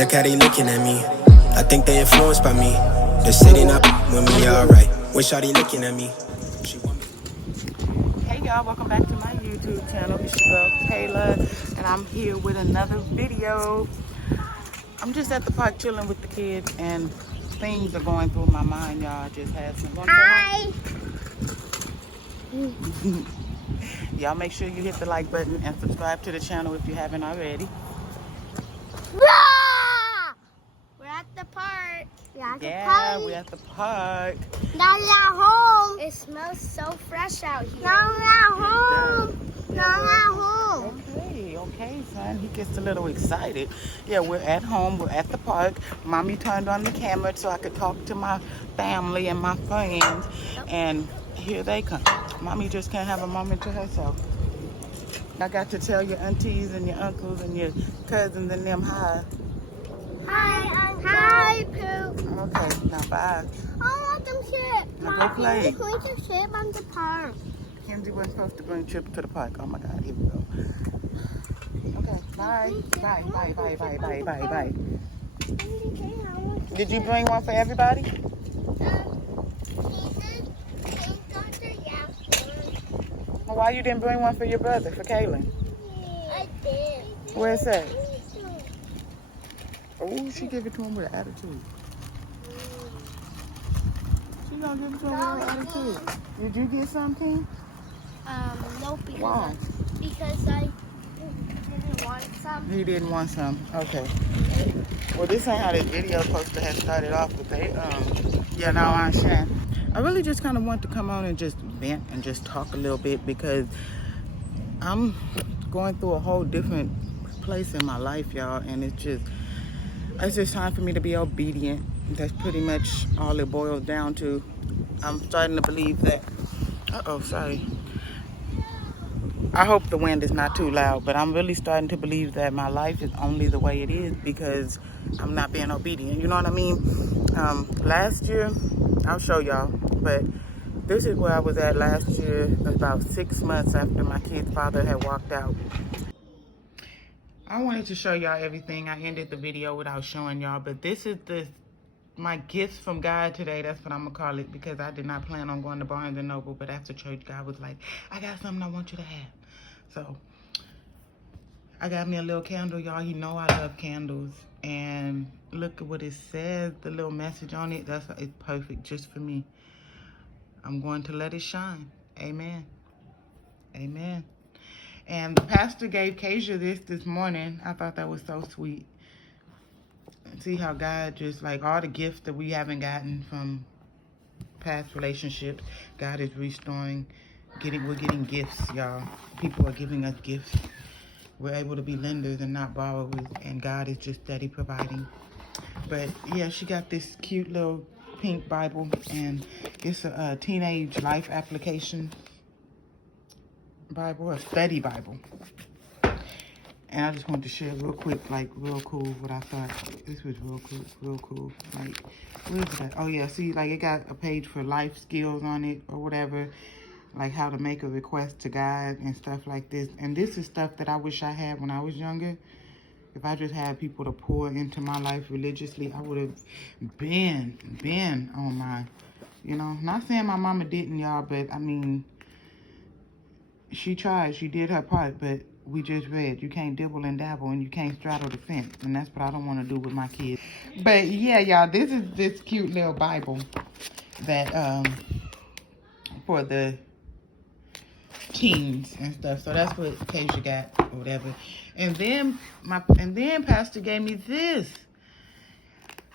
Look how they looking at me. I think they influenced by me. They're sitting up with me, alright. Wish all they looking at me. Hey y'all, welcome back to my YouTube channel. It's your girl Kayla, and I'm here with another video. I'm just at the park chilling with the kids, and things are going through my mind, y'all. I just had some. Hi. Y'all make sure you hit the like button and subscribe to the channel if you haven't already. We're at the park. We're at the park. Now we're at home. It smells so fresh out here. Now we're at home. Now we're at home. Okay, son. He gets a little excited. Yeah, we're at home. We're at the park. Mommy turned on the camera so I could talk to my family and my friends. And here they come. Mommy just can't have a moment to herself. I got to tell your aunties and your uncles and your cousins and them hi. Hi, Pooh. Okay, now bye. I want them shit. Now go play. We're going to ship on the park. Kenzie wasn't supposed to bring Chip to the park. Oh my God, here we go. Okay, bye. Bye. Did you bring one for everybody? Well, why you didn't bring one for your brother, for Kayla? I did. Where's that? Oh, she gave it to him with an attitude. She gonna give it to him with an attitude. Did you get something? No, Why? Because I didn't want some. He didn't want some. Okay. Well, this ain't how this video supposed to have started off, but they, yeah, no, I understand. I really just kind of want to come on and just vent and just talk a little bit because I'm going through a whole different place in my life, y'all, and it's just time for me to be obedient. That's pretty much all it boils down to. I'm starting to believe that, sorry. I hope the wind is not too loud, but I'm really starting to believe that my life is only the way it is because I'm not being obedient. You know what I mean? Last year, I'll show y'all, but this is where I was at last year, about 6 months after my kid's father had walked out. I wanted to show y'all everything. I ended the video without showing y'all, but this is my gifts from God today. That's what I'm gonna call it, because I did not plan on going to Barnes & Noble, but after church, God was like, I got something I want you to have. So I got me a little candle, y'all. You know I love candles. And look at what it says, the little message on it. It's perfect just for me. I'm going to let it shine. Amen. Amen. And the pastor gave Kayla this morning. I thought that was so sweet. See how God just, like, all the gifts that we haven't gotten from past relationships, God is restoring. We're getting gifts, y'all. People are giving us gifts. We're able to be lenders and not borrowers, and God is just steady providing. But yeah, she got this cute little pink Bible, and it's a teenage life application Bible, a study Bible. And I just wanted to share real quick, like real cool, what I thought. This was real cool. Like, where is that? Oh yeah, see, like it got a page for life skills on it or whatever, like how to make a request to God and stuff like this. And this is stuff that I wish I had when I was younger. If I just had people to pour into my life religiously, I would have been on my, you know, not saying my mama didn't, y'all, but I mean, she tried, she did her part, but we just read, you can't dibble and dabble and you can't straddle the fence. And that's what I don't want to do with my kids. But yeah, y'all, this is this cute little Bible that, for the teens and stuff. So that's what Kayla got or whatever. And then Pastor gave me this.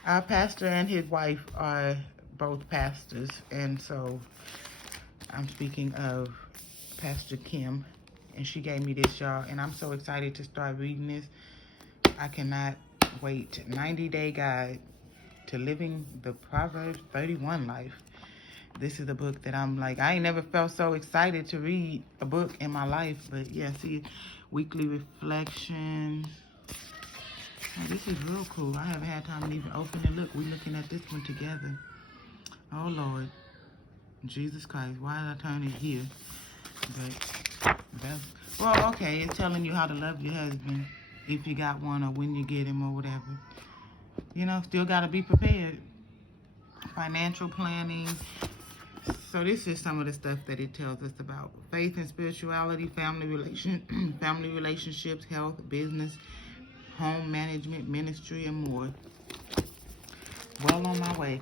Our pastor and his wife are both pastors, and so I'm speaking of Pastor Kim, and she gave me this, y'all, and I'm so excited to start reading this. I cannot wait. 90-day guide to living the Proverbs 31 life. This is a book that I'm like, I ain't never felt so excited to read a book in my life. But yeah, see, weekly reflections. Oh, this is real cool. I haven't had time to even open it. Look, we're looking at this one together. Oh, Lord. Jesus Christ, why did I turn it here? But that's, well, okay, it's telling you how to love your husband if you got one or when you get him or whatever. you know, still got to be prepared. Financial planning. So this is some of the stuff that it tells us about. Faith and spirituality, family relationships, health, business, home management, ministry, and more. Well on my way.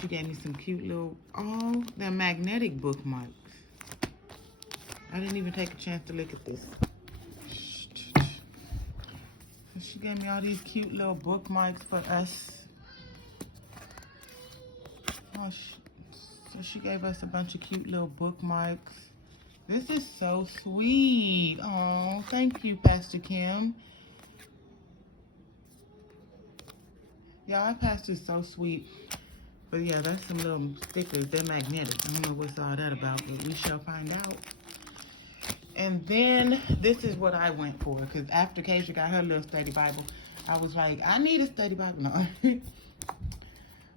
She gave me some cute little, oh, they're magnetic bookmarks. I didn't even take a chance to look at this. She gave me all these cute little bookmarks for us. Oh, so she gave us a bunch of cute little bookmarks. This is so sweet. Oh, thank you, Pastor Kim. Y'all, Pastor's so sweet. But yeah, that's some little stickers. They're magnetic. I don't know what's all that about, but we shall find out. And then this is what I went for, because after Kayla got her little study Bible, I was like, I need a study Bible. No.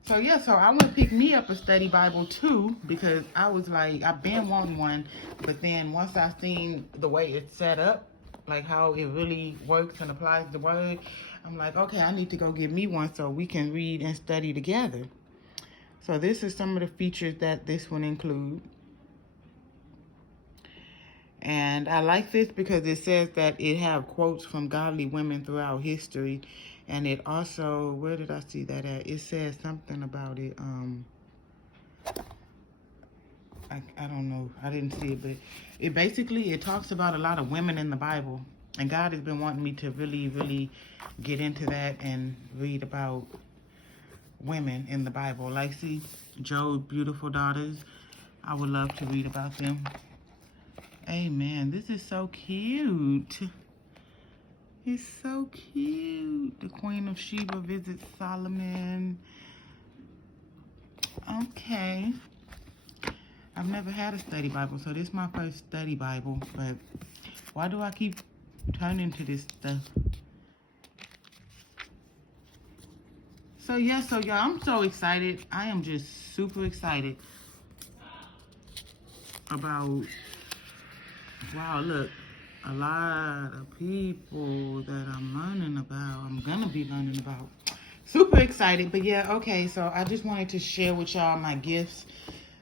So yeah, so I went to pick me up a study Bible too, because I was like, I've been wanting one, but then once I seen the way it's set up, like how it really works and applies the word, I'm like, okay, I need to go get me one so we can read and study together. So this is some of the features that this one includes. And I like this because it says that it have quotes from godly women throughout history. And it also, where did I see that at? It says something about it. I don't know. I didn't see it, but it basically, it talks about a lot of women in the Bible. And God has been wanting me to really, really get into that and read about women in the Bible. Like, see, Job's beautiful daughters. I would love to read about them. Amen. This is so cute. It's so cute. The Queen of Sheba visits Solomon. Okay. I've never had a study Bible, so this is my first study Bible. But why do I keep turning to this stuff? So yeah, so y'all, I'm so excited. I am just super excited about, wow, look, a lot of people that I'm learning about, I'm gonna be learning about. Super excited, but yeah, okay, so I just wanted to share with y'all my gifts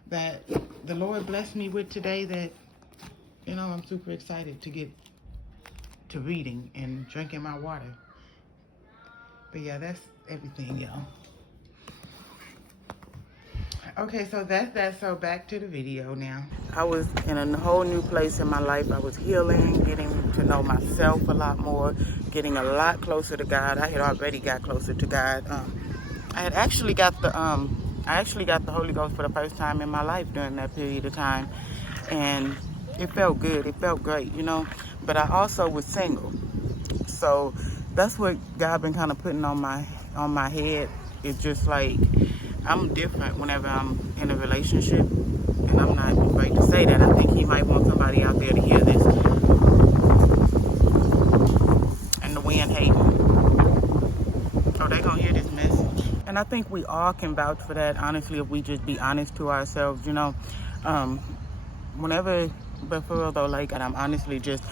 that the Lord blessed me with today that, you know, I'm super excited to get to reading and drinking my water. But yeah, that's everything, y'all. Okay, so that's that. So back to the video now. I was in a whole new place in my life. I was healing, getting to know myself a lot more, getting a lot closer to God. I had already got closer to God. I actually got the Holy Ghost for the first time in my life during that period of time, and it felt good. It felt great, you know. But I also was single, so that's what God been kind of putting on my head. It's just like, I'm different whenever I'm in a relationship, and I'm not afraid to say that. I think He might want somebody out there to hear this. And the wind hating. Oh, they gonna hear this message. And I think we all can vouch for that, honestly, if we just be honest to ourselves, you know. But for real though, like, I'm honestly just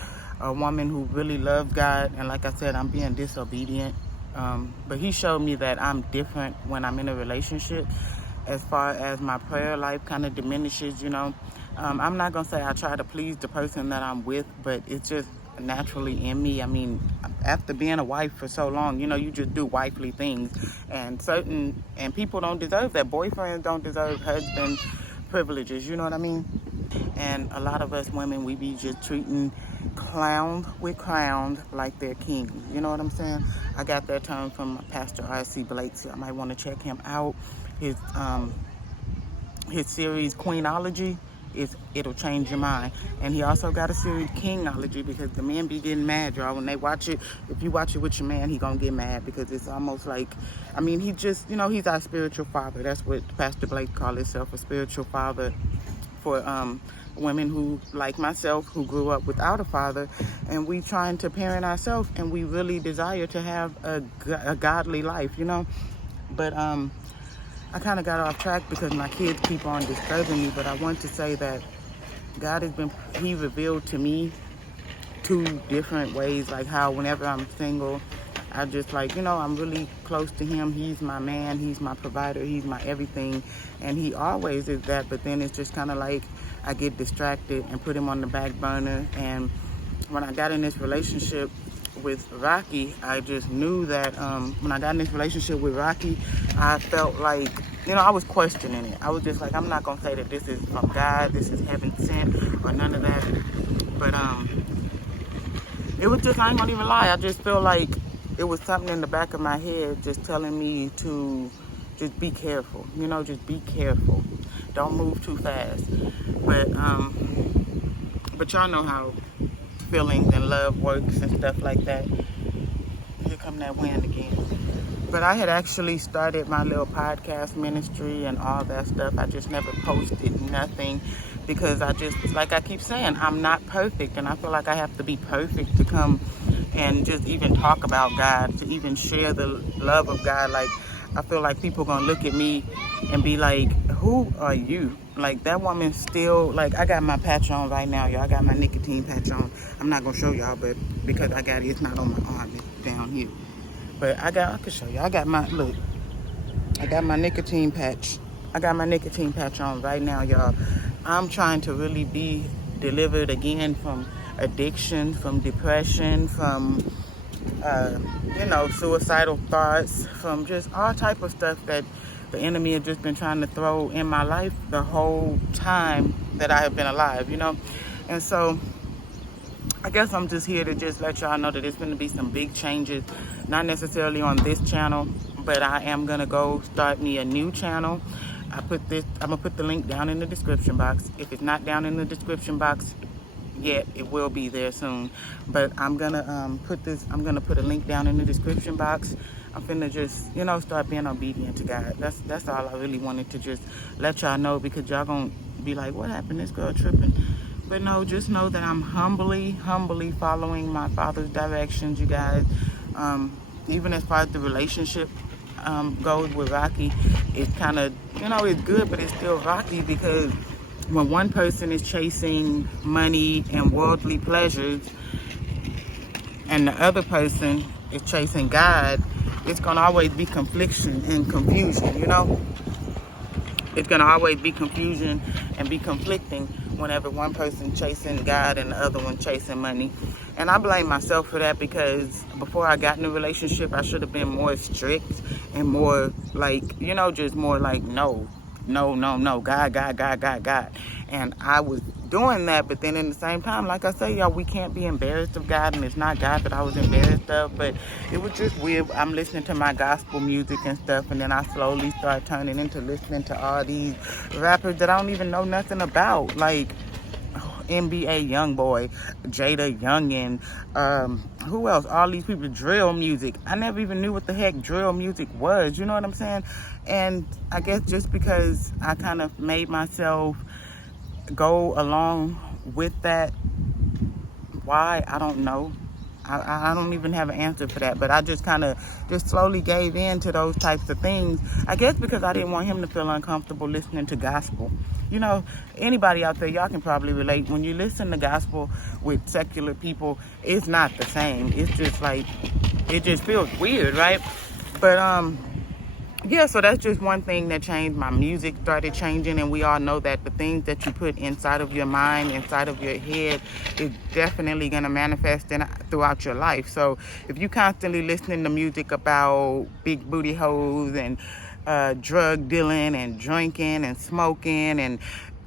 a woman who really loves God, and like I said, I'm being disobedient. But He showed me that I'm different when I'm in a relationship, as far as my prayer life kind of diminishes, you know. I'm not gonna say I try to please the person that I'm with, but it's just naturally in me. I mean, after being a wife for so long, you know, you just do wifely things, and people don't deserve that. Boyfriends don't deserve husband privileges, you know what I mean? And a lot of us women, we be just treating clowns with crowns like they're kings. You know what I'm saying? I got that term from Pastor R.C. Blake, so I might want to check him out. His series Queenology, it'll change your mind. And he also got a series Kingology, because the men be getting mad, y'all, when they watch it. If you watch it with your man, he gonna get mad, because it's almost like, I mean, he just, you know, he's our spiritual father. That's what Pastor Blake called himself, a spiritual father for women who, like myself, who grew up without a father, and we trying to parent ourselves, and we really desire to have a godly life, you know. But I kind of got off track because my kids keep on disturbing me. But I want to say that God He revealed to me two different ways, like how whenever I'm single, I just like, you know, I'm really close to him. He's my man, he's my provider, he's my everything, and he always is that. But then it's just kind of like I get distracted and put him on the back burner. And when I got in this relationship with Rocky, I just knew that when I got in this relationship with Rocky, I felt like, you know, I was questioning it. I was just like, I'm not gonna say that this is from God, this is heaven sent, or none of that. But it was just, I ain't gonna even lie, I just feel like it was something in the back of my head just telling me to just be careful, you know, just be careful. Don't move too fast. But y'all know how feelings and love works and stuff like that. Here come that wind again. But I had actually started my little podcast ministry and all that stuff. I just never posted nothing because I just, like I keep saying, I'm not perfect, and I feel like I have to be perfect to come and just even talk about God, to even share the love of God. Like, I feel like people gonna look at me and be like, who are you? Like, that woman still, like, I got my patch on right now, y'all. I got my nicotine patch on. I'm not gonna show y'all, but because I got it, it's not on my arm, it's down here. But I can show you. I got my nicotine patch. I got my nicotine patch on right now, y'all. I'm trying to really be delivered again from addiction, from depression, from, you know, suicidal thoughts, from just all type of stuff that the enemy has just been trying to throw in my life the whole time that I have been alive, you know? And so I guess I'm just here to just let y'all know that there's going to be some big changes, not necessarily on this channel, but I am going to go start me a new channel. I'm going to put the link down in the description box. If it's not down in the description box yet, it will be there soon. But I'm going to put a link down in the description box. I'm finna just, you know, start being obedient to God. That's all I really wanted to just let y'all know, because y'all gonna be like, what happened? This girl tripping. But no, just know that I'm humbly following my Father's directions, you guys. Even as far as the relationship goes with Rocky, it's kind of, you know, it's good, but it's still rocky, because when one person is chasing money and worldly pleasures and the other person is chasing God, it's going to always be confliction and confusion, you know? It's going to always be confusion and be conflicting whenever one person chasing God and the other one chasing money. And I blame myself for that, because before I got in a relationship, I should have been more strict and more like, you know, just more like, no, God. And I was doing that, but then in the same time, like I say, y'all, we can't be embarrassed of God, and it's not God that I was embarrassed of, but it was just weird. I'm listening to my gospel music and stuff, and then I slowly start turning into listening to all these rappers that I don't even know nothing about, like NBA Youngboy, Jada Youngin, who else? All these people, drill music. I never even knew what the heck drill music was, you know what I'm saying? And I guess just because I kind of made myself go along with that, why, I don't know. I don't even have an answer for that, but I just kind of just slowly gave in to those types of things. I guess because I didn't want him to feel uncomfortable listening to gospel. You know, anybody out there, y'all can probably relate. When you listen to gospel with secular people, it's not the same. It's just like, it just feels weird, right? But yeah, so that's just one thing that changed. My music started changing, and we all know that the things that you put inside of your mind, inside of your head, is definitely going to manifest throughout your life. So if you constantly listening to music about big booty hoes and drug dealing and drinking and smoking and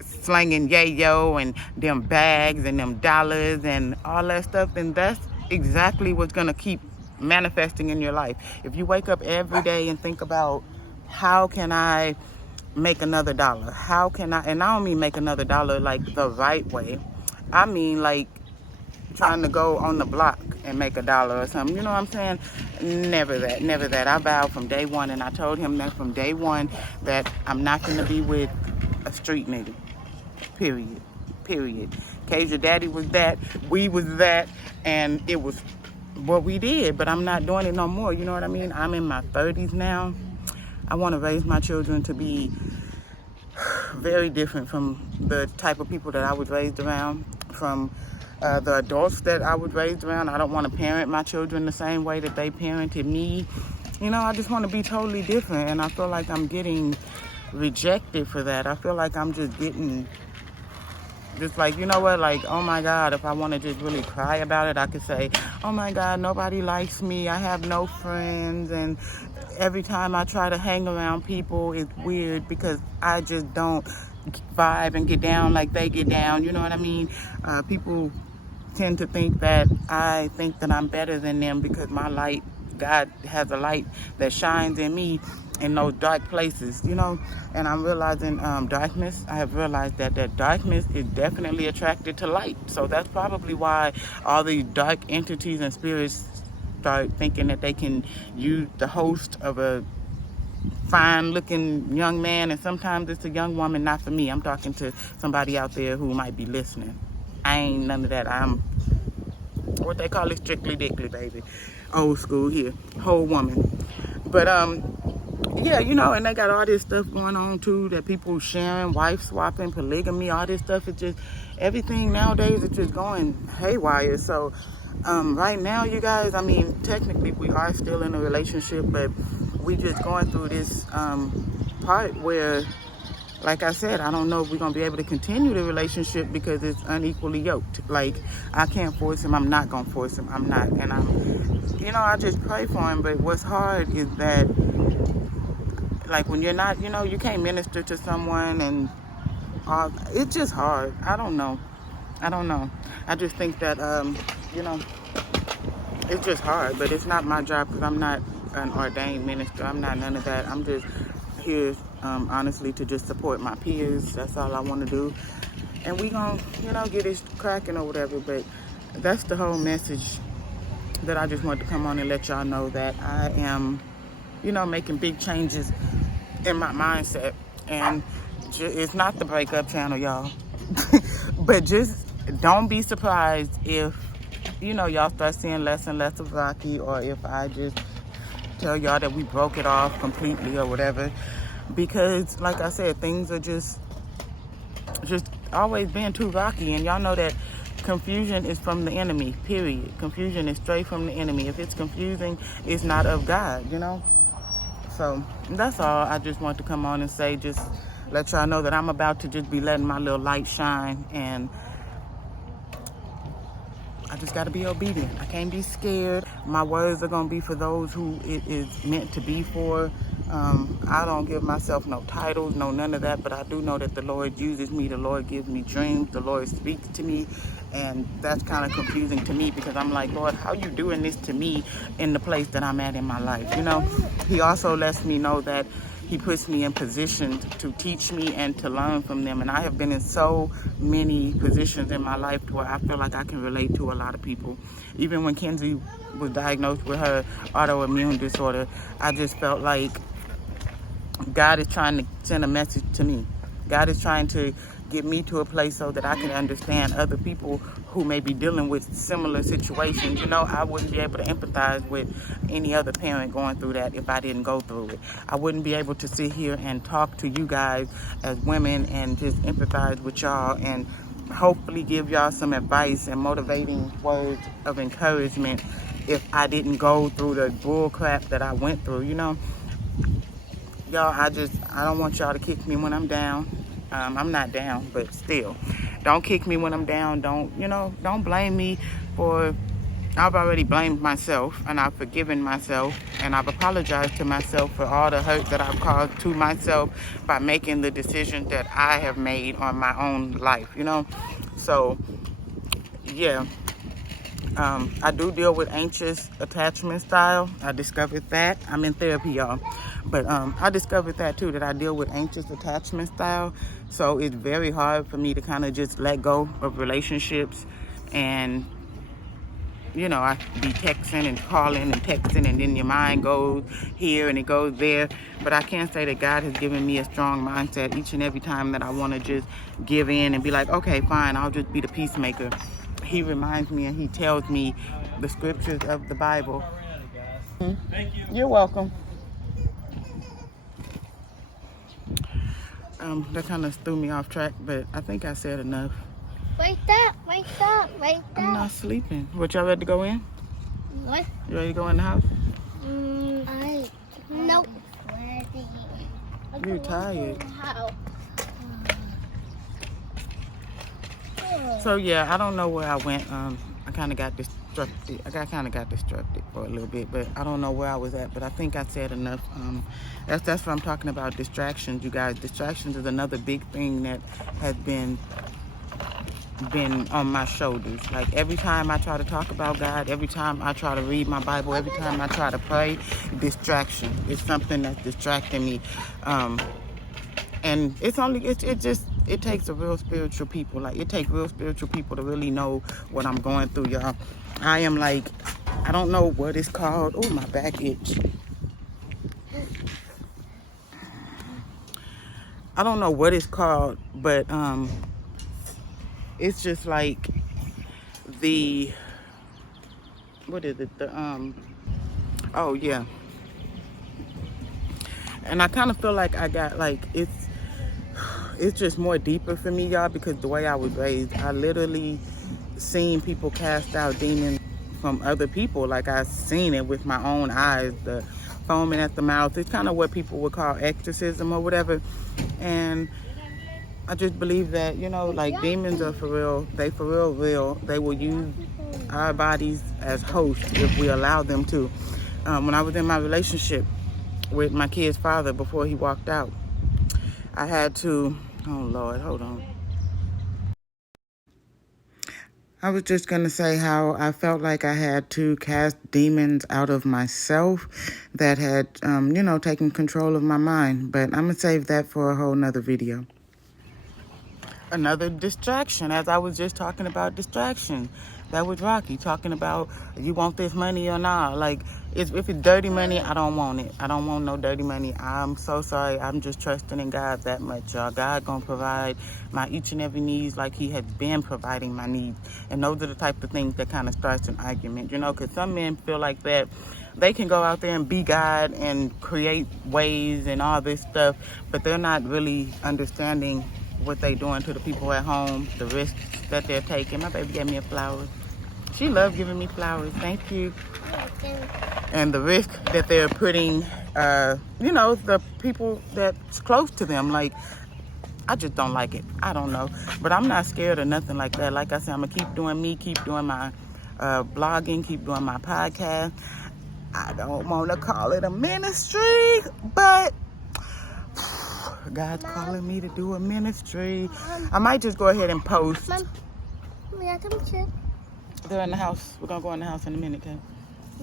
slanging yayo and them bags and them dollars and all that stuff, then that's exactly what's going to keep manifesting in your life. If you wake up every day and think about, how can I make another dollar? How can I, and I don't mean make another dollar like the right way. I mean like trying to go on the block and make $1 or something. You know what I'm saying? Never that. I vowed from day one, and I told him that from day one, that I'm not going to be with a street nigga. Period. Kayla daddy was that, we was that, and it was what we did, but I'm not doing it no more. You know what I mean? I'm in my 30s now. I want to raise my children to be very different from the type of people that I was raised around, from the adults that I was raised around. I don't want to parent my children the same way that they parented me. You know, I just want to be totally different, and I feel like I'm getting rejected for that. I feel like I'm just getting, just like, you know what, like, oh my God, if I want to just really cry about it, I could say, oh my God, nobody likes me, I have no friends, and every time I try to hang around people, it's weird because I just don't vibe and get down like they get down, you know what I mean? People tend to think that I think that I'm better than them because my light, God has a light that shines in me in those dark places, you know. And I'm realizing darkness, I have realized that darkness is definitely attracted to light. So that's probably why all these dark entities and spirits start thinking that they can use the host of a fine looking young man, and sometimes it's a young woman. Not for me. I'm talking to somebody out there who might be listening. I ain't none of that. I'm what they call it, strictly dickly, baby. Old school here, whole woman. But yeah, you know, and they got all this stuff going on too, that people sharing, wife swapping, polygamy, all this stuff. It's just, everything nowadays is just going haywire. So right now, you guys, I mean, technically we are still in a relationship, but we just going through this part where, like I said, I don't know if we're going to be able to continue the relationship because it's unequally yoked. Like, I can't force him. I'm not going to force him. I'm not. And I'm, you know, I just pray for him. But what's hard is that, like, when you're not, you know, you can't minister to someone, and it's just hard. I don't know. I just think that, you know, it's just hard. But it's not my job because I'm not an ordained minister. I'm not none of that. I'm just here, honestly, to just support my peers. That's all I want to do. And we gonna, you know, get it cracking or whatever. But that's the whole message that I just wanted to come on and let y'all know, that I am, you know, making big changes in my mindset. And it's not the breakup channel, y'all. But just don't be surprised if, you know, y'all start seeing less and less of Rocky, or if I just tell y'all that we broke it off completely or whatever. Because, like I said, things are just always been too rocky. And y'all know that confusion is from the enemy, period. Confusion is straight from the enemy. If it's confusing, it's not of God, you know? So that's all I just want to come on and say. Just let y'all know that I'm about to just be letting my little light shine, and I just got to be obedient. I can't be scared. My words are going to be for those who it is meant to be for. I don't give myself no titles, no none of that, but I do know that the Lord uses me. The Lord gives me dreams. The Lord speaks to me, and that's kind of confusing to me because I'm like, Lord, how you doing this to me in the place that I'm at in my life, you know? He also lets me know that He puts me in positions to teach me and to learn from them. And I have been in so many positions in my life to where I feel like I can relate to a lot of people. Even when Kenzie was diagnosed with her autoimmune disorder, I just felt like God is trying to send a message to me. God is trying to get me to a place so that I can understand other people who may be dealing with similar situations. You know, I wouldn't be able to empathize with any other parent going through that if I didn't go through it. I wouldn't be able to sit here and talk to you guys as women and just empathize with y'all and hopefully give y'all some advice and motivating words of encouragement if I didn't go through the bull crap that I went through, you know. Y'all, I don't want y'all to kick me when I'm down. I'm not down, but still, don't kick me when I'm down. Don't blame me for, I've already blamed myself, and I've forgiven myself, and I've apologized to myself for all the hurt that I've caused to myself by making the decisions that I have made on my own life, you know. So, yeah. I do deal with anxious attachment style. I discovered that. I'm in therapy, y'all. But I discovered that too, that I deal with anxious attachment style. So it's very hard for me to kind of just let go of relationships. And, you know, I be texting and calling and texting, and then your mind goes here and it goes there. But I can say that God has given me a strong mindset each and every time that I want to just give in and be like, okay, fine, I'll just be the peacemaker. He reminds me and he tells me the scriptures of the Bible. Thank you. You're welcome. That kind of threw me off track, but I think I said enough. Wake up, wake up, wake up. I'm not sleeping. What, y'all ready to go in? What? You ready to go in the house? Nope. You're tired. How? So yeah, I don't know where I went. I kind of got distracted. I kind of got distracted for a little bit, but I don't know where I was at. But I think I said enough. That's what I'm talking about. Distractions, you guys. Distractions is another big thing that has been on my shoulders. Like every time I try to talk about God, every time I try to read my Bible, every time I try to pray, distraction. It's something that's distracting me. And it takes a real spiritual people. Like it takes real spiritual people to really know what I'm going through, y'all. I am like, I don't know what it's called. Oh, my back itch. I don't know what it's called, but it's just like what is it? Oh yeah. And I kind of feel like I got like, it's just more deeper for me, y'all, because the way I was raised, I literally seen people cast out demons from other people. Like I seen it with my own eyes, the foaming at the mouth. It's kind of what people would call exorcism or whatever. And I just believe that, you know, like demons are for real. They for real. They will use our bodies as hosts if we allow them to. When I was in my relationship with my kid's father before he walked out, I had to, oh Lord, hold on. I was just going to say how I felt like I had to cast demons out of myself that had, you know, taken control of my mind. But I'm going to save that for a whole nother video. Another distraction, as I was just talking about distraction. That was Rocky talking about, you want this money or not? Like, if it's dirty money, I don't want it. I don't want no dirty money. I'm so sorry. I'm just trusting in God that much, y'all. God gonna provide my each and every needs like he has been providing my needs. And those are the type of things that kind of starts an argument, you know, because some men feel like that they can go out there and be God and create ways and all this stuff, but they're not really understanding what they're doing to the people at home, the risks that they're taking. My baby gave me a flower. She loved giving me flowers. Thank you. And the risk that they're putting, you know, the people that's close to them. Like, I just don't like it. I don't know. But I'm not scared of nothing like that. Like I said, I'm going to keep doing me, keep doing my blogging, keep doing my podcast. I don't want to call it a ministry, but God's calling me to do a ministry. I might just go ahead and post. Mom, yeah, come here. They're in the house. We're going to go in the house in a minute, okay?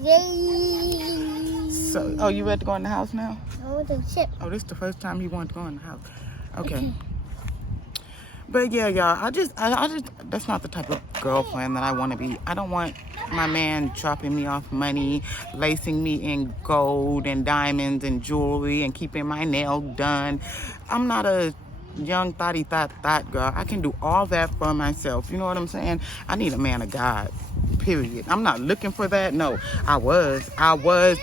Yay! So, oh, you ready to go in the house now? Oh, the chip. Oh, this is the first time he wanted to go in the house. Okay. But yeah, y'all, I just, that's not the type of girlfriend that I want to be. I don't want my man dropping me off money, lacing me in gold and diamonds and jewelry and keeping my nails done. I'm not a young thought girl. I can do all that for myself. You know what I'm saying? I need a man of God, period. I'm not looking for that. No, I was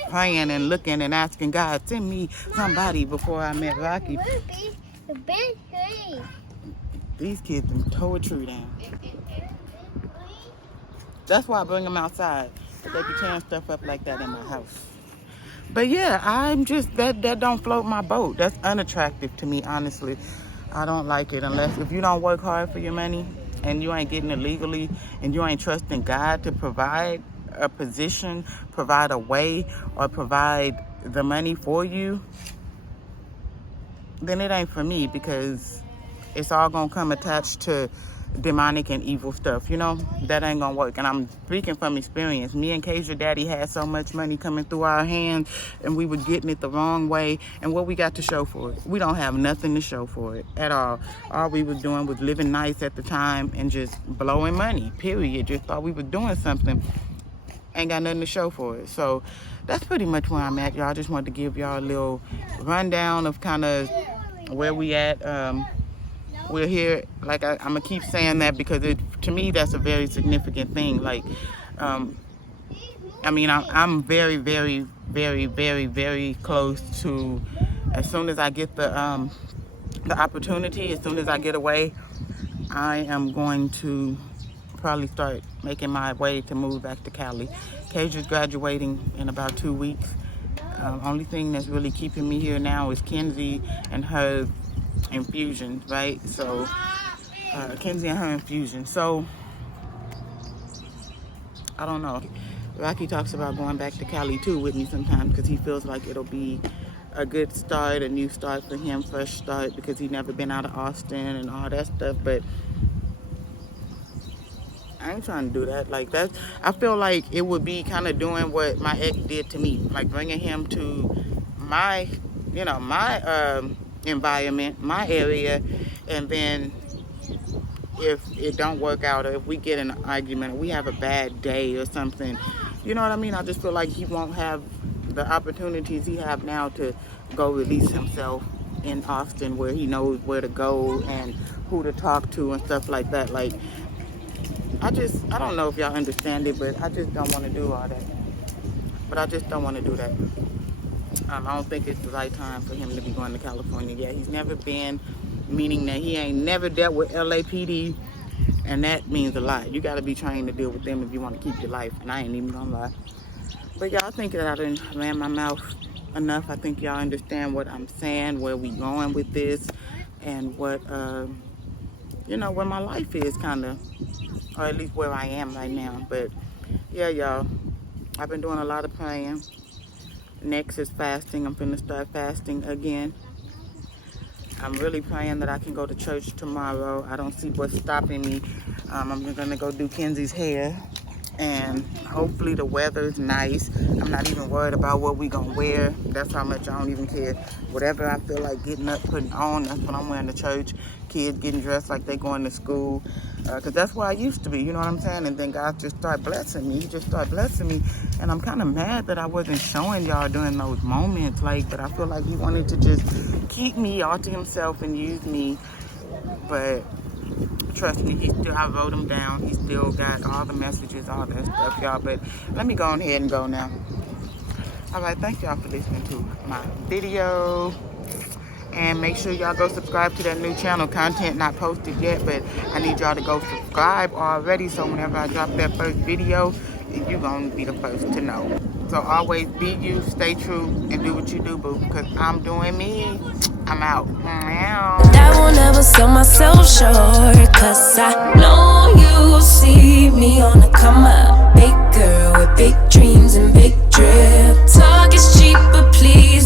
praying and looking and asking God, send me somebody before I met Rocky. The big tree. These kids can tow a tree down. That's why I bring them outside. So they can tear stuff up like that in my house. But yeah, I'm just, that don't float my boat. That's unattractive to me, honestly. I don't like it unless, if you don't work hard for your money and you ain't getting it legally and you ain't trusting God to provide a position, provide a way, or provide the money for you, then it ain't for me, because it's all gonna come attached to demonic and evil stuff, you know? That ain't gonna work. And I'm speaking from experience. Me and Kayla daddy had so much money coming through our hands and we were getting it the wrong way. And what we got to show for it? We don't have nothing to show for it at all. All we was doing was living nice at the time and just blowing money, period. Just thought we were doing something. Ain't got nothing to show for it. So that's pretty much where I'm at, y'all. I just wanted to give y'all a little rundown of kind of where we at. We're here, like I'm gonna keep saying that because to me that's a very significant thing. Like, I mean, I'm very, very, very, very, very close to, as soon as I get the opportunity, as soon as I get away, I am going to probably start making my way to move back to Cali. Kayla's graduating in about 2 weeks. Only thing that's really keeping me here now is Kenzie and her infusion, right? So, Kenzie and her infusion. So, I don't know. Rocky talks about going back to Cali too with me sometimes because he feels like it'll be a good start, a new start for him, fresh start, because he's never been out of Austin and all that stuff. But I ain't trying to do that. Like that, I feel like it would be kind of doing what my ex did to me, like bringing him to my, you know, my environment, my area, and then if it don't work out, or if we get in an argument, or we have a bad day or something, you know what I mean? I just feel like he won't have the opportunities he have now to go release himself in Austin, where he knows where to go and who to talk to and stuff like that. Like, I don't know if y'all understand it, but I just don't want to do all that. But I just don't want to do that. I don't think it's the right time for him to be going to California yet. He's never been, meaning that he ain't never dealt with LAPD, and that means a lot. You got to be trained to deal with them if you want to keep your life, and I ain't even gonna lie. But y'all think that I didn't ran my mouth enough. I think y'all understand what I'm saying, where we going with this, and what, you know, where my life is kind of, or at least where I am right now. But yeah, y'all, I've been doing a lot of praying. Next is fasting. I'm finna start fasting again. I'm really praying that I can go to church tomorrow. I don't see what's stopping me. I'm gonna go do Kenzie's hair, and hopefully the weather's nice. I'm not even worried about what we gonna wear. That's how much I don't even care. Whatever I feel like getting up, putting on, that's what I'm wearing to church. Kids getting dressed like they going to school, because that's where I used to be, you know what I'm saying? And then God just started blessing me. He just started blessing me, and I'm kind of mad that I wasn't showing y'all during those moments. Like, but I feel like he wanted to just keep me all to himself and use me. But trust me, I wrote them down. He still got all the messages, all that stuff, y'all. But let me go on ahead and go now. All right, thank y'all for listening to my video. And make sure y'all go subscribe to that new channel. Content not posted yet, but I need y'all to go subscribe already, so whenever I drop that first video, you're going to be the first to know. So always be you, stay true, and do what you do, boo. Because I'm doing me. I'm out. I won't ever sell myself short, cause I know you see me on the come up. Big girl with big dreams and big drip. Talk is cheap, but please